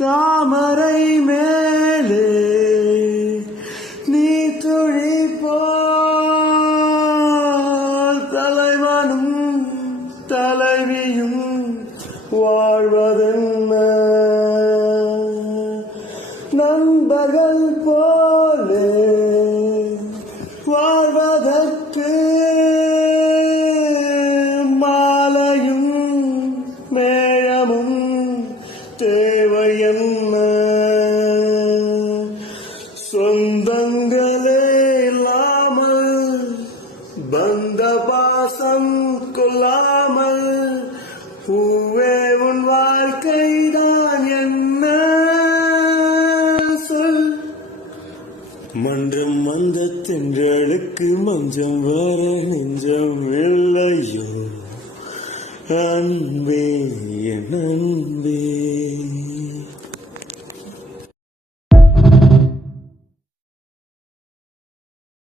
தாமரை மேலே நீ துழிப்போல் தலைவனும் தலைவியும் வாழ்வதென்ன நண்பர்கள் போலே வாழ்வதற்கு மாலையும் மேளமும் தேவை என்ன சொந்தங்களே இல்லாமல் பந்த பாசம் கொள்ளாமல் பூவே உன் வாழ்க்கைதான் என்ன சொல் மன்றம் வந்த தென்றலுக்கு மஞ்சம் வர நெஞ்சம் இல்லையோ அன்பே என்